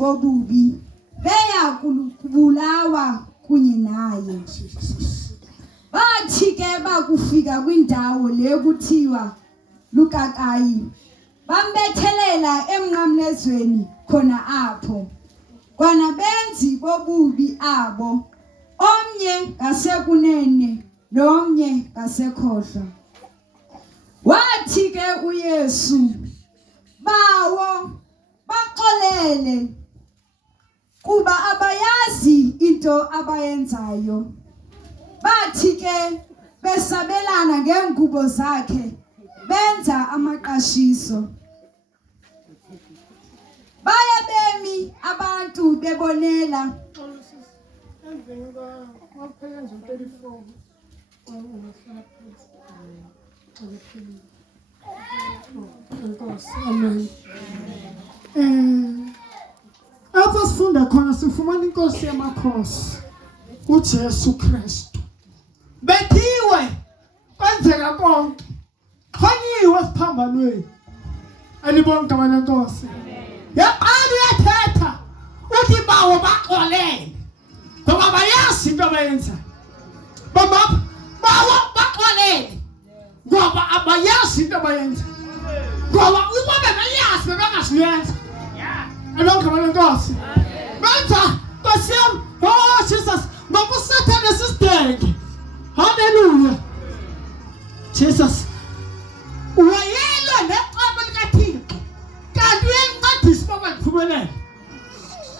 bobubi beya kubulawa kunye naye. Bathi ke bakufika kwindawo le kuthiwa Lukakayi, bambethelela emnqamlezweni khona apho. Kwana benzi bobubi abo, omnye ngasekunene nomnye ngasekhohlo. Wathi ke uYesu, bawo baxolele kuba abayazi into abayenzayo. Bathi ke besabelana ngengubo zakhe benza amaqashiso. Baya bemi abantu bebonela. Apha sifunda khona sifumana inkosi yamakhosi uJesu Kristu. Bethiwe kwenzeka konke, khonyiwe siphambanweni. Anibona igama lenkosi. Yaqala uyathetha uthi bawo baxolele ngoba bayazi into abayenzayo. Bawo baxolele ngoba abayazi into abayenzayo. Ngoba uma bebayazi bebangasiyenza. Anibona igama lenkosi. Benza Nkosi yami, oh Jesus, ngoba uSathane sisidenge. Hallelujah. Jesus wayelwa necebo likaThixo kanti uyancedisa ukuba liphumelele.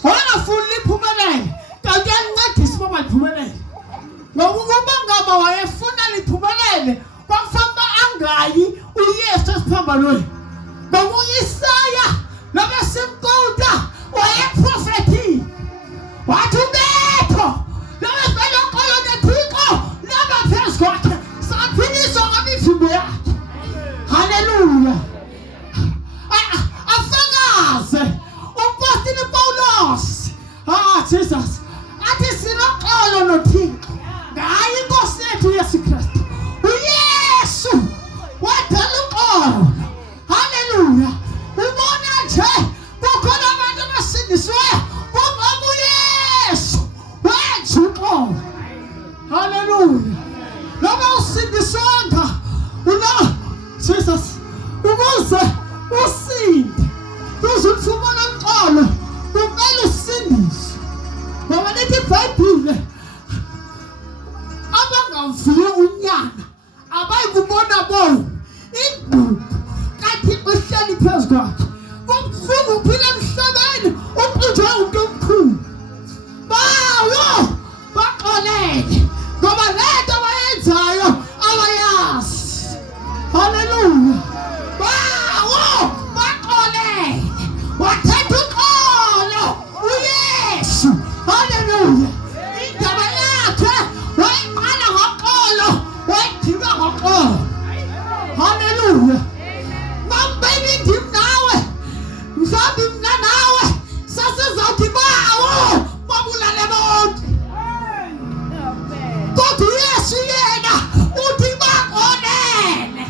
Wangafuni liphumelele kanti uyancedisa ukuba liphumelele. Ngokuba ngaba wayefuna liphumelele kwakufanele angayi uYesu esiphambanweni. Ngoba uIsaya nobesimkuda wayeprofethi wathi ubetho lobeseloqolo neThixo labaphezu kwakhe saphiliswa ngamivimbo yakhe. Hallelujah. Afakaze umpostoli Paulos, Jesus, athi sinoxolo noThixo ngaye inkosi yethu Yesu Kristu. uYesu wadala uxolo. Hallelujah. Ubona nje kukhona abantu abasindisiweyo ngoba uYesu wenza uxolo. Hallelujah. Noma usindiswanga una Jesus ukuze usinde uzufumana uxolo kumele usindiswe. Ngoba lithi iBhayibhile abangavuyo unyana abayikubona bona ingqondo kanti uhleli phezu kwakhe. Kumfuku uphila emhlabeni uqunjwe umuntu omkhulu. Bawo baxolele ngoba lento abayenzayo abayazi. Hallelujah. Bawo baxolele wathetha uxolo uYesu. Hallelujah. Indaba yakhe wayiqala ngoxolo wayigqiba ngoxolo. Hallelujah. Mambeni ndim nawe mhlawumbi mna nawe sasizawuthi bawo babulale bonke. Kodwa uYesu yena uthi baxolele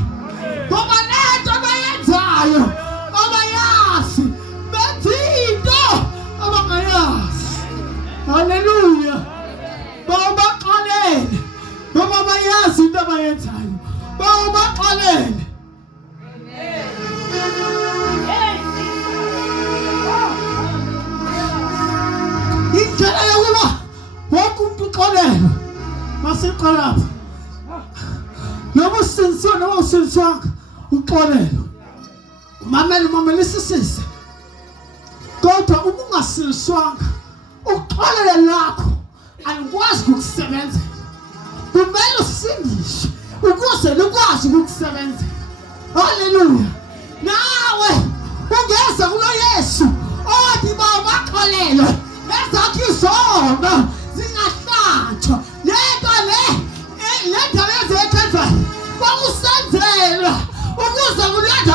ngoba lento abayenzayo abayazi, benza into abangayazi. Hallelujah. Bawo baxolele ngoba bayazi into abayenzayo. Bawo baxolele. Indlela yokuba wonke umuntu uxolelwe masiqala apha. Noma usindisiwe noma usindiswanga uxolelwe. Mamela isisise. Kodwa uma ungasindiswanga uxolele lakho alikwazi ukukusebenzela. Kumele usindiswe ukuze likwazi ukukusebenzela. Hallelujah. Nawe ungeza kulo Yesu owathi baxolelwe ezakho izono zingahlatshwa. Lento le ndaba ezeKalvari kwakusenzelwa ukuze kulandwe